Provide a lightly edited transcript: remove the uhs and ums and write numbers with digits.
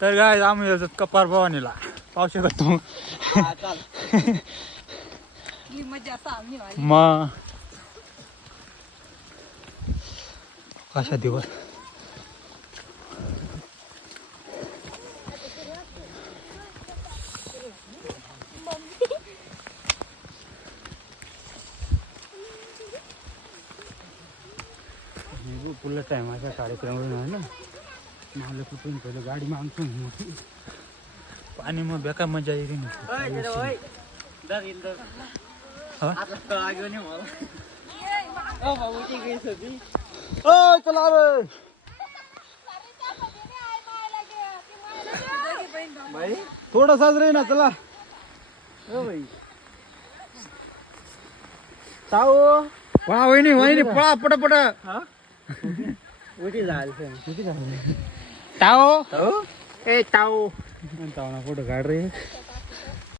तर काय आम्ही येतो कपार भवानीला पाहू शकतो मग कशा दिवस पुला टायमाच्या कार्यक्रम आहे ना मला कुठून पहिलं गाडी मागतो पाणी मग बेकार मजा येईल चला थोडासाच रे ना चला वा वहिनी वहिनी पळा पटापट ताओ ए ताओ फोटो काढ रे